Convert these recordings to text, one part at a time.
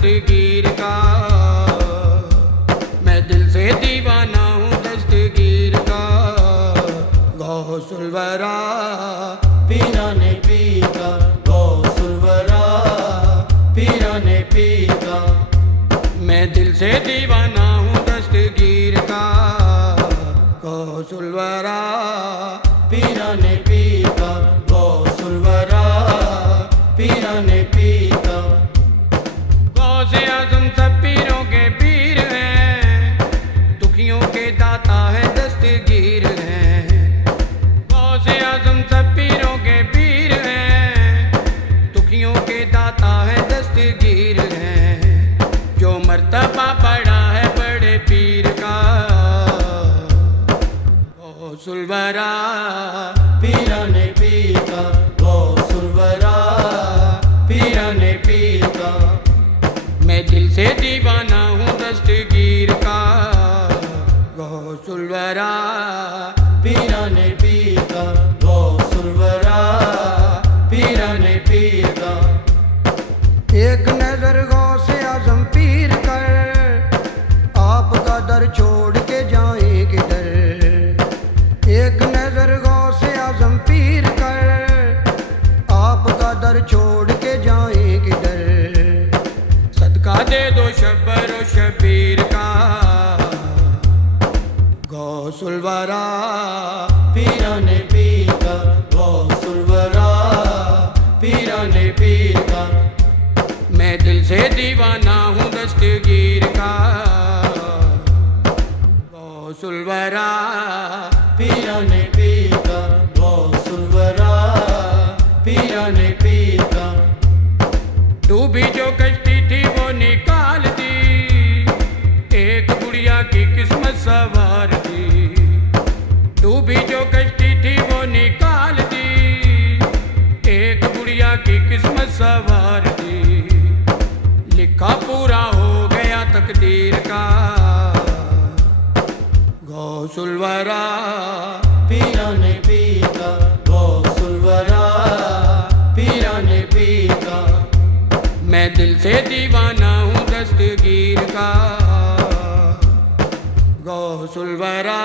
دستگیر کا، میں دل سے دیوانہ ہوں دستگیر کا، غوث الورا پیران پیر کا، غوث الورا پیران پیر کا، میں دل سے دیوانہ ہوں دستگیر کا، غوث الورا پیران پیر کا، غوث الورا پیران پیر کا، غوث اعظم سب پیروں کے پیر ہیں، دکھیوں کے داتا ہے دستگیر ہیں، غوث اعظم سب پیروں کے پیر ہیں، دکھیوں کے داتا ہے دستگیر ہیں، جو مرتبہ بڑا ہے بڑے پیر کا، غوث الورا پیران پیر کا، غوث الورا پیران پیر کا، میں دل سے دیوانہ ہوں دستگیر کا، غوث الورا پیران پیر کا، غوث الورا پیران پیر کا، ایک نظر غوث اعظم پیر کر، آپ کا در چھوڑ کے جائیں کدھر، ایک نظر غوث اعظم پیر کر، آپ کا در چھوڑ کے جائیں کدھر، صدقہ دے دو شبر و شبیر کا، غوث الورا پیران پیر کا، غوث الورا پیران پیر کا، میں دل سے دیوانہ ہوں دستگیر کا، غوث الورا پیران پیر کا، غوث الورا پیران پیر کا، ڈوبی جو کشتی تھی وہ نکال دی، ایک گڑیا کی قسمت سوار دی، ڈوبی جو کشتی تھی وہ نکال دی، ایک گڑیا کی قسمت سوار دی، لکھا پورا ہو گیا تقدیر کا، غوث الورا پیران پیر کا، غوث الورا پیران پیر کا، میں دل سے دیوانہ ہوں دستگیر کا، غوث الورا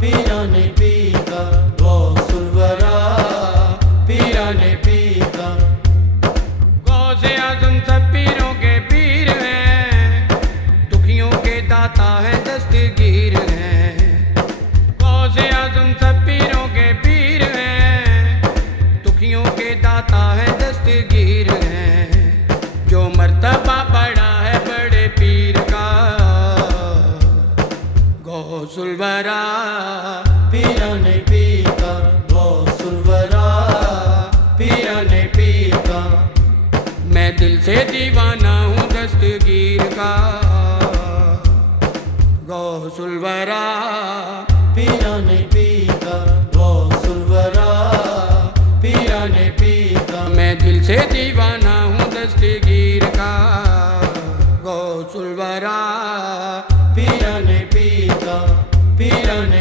پیران پیر کا، غوث الورا پیران پیر کا، غوث اعظم سب پیروں کے پیر ہیں، دکھیوں کے داتا ہے دستگیر ہیں، غوث اعظم سب پیروں کے پیر ہیں، دکھیوں کے داتا ہے دستگیر ہیں، جو مرتبہ بڑا ہے بڑے پیر کا، غوث الورا پیران پیر کا، غوث الورا پیران پیر کا، میں دل سے دیوانہ ہوں دستگیر کا، غوث الورا پیران پیر کا، غوث الورا پیران پیر کا، میں دل سے دیوانہ ہوں دستگیر کا، غوث الورا پیران پیر کا، پیران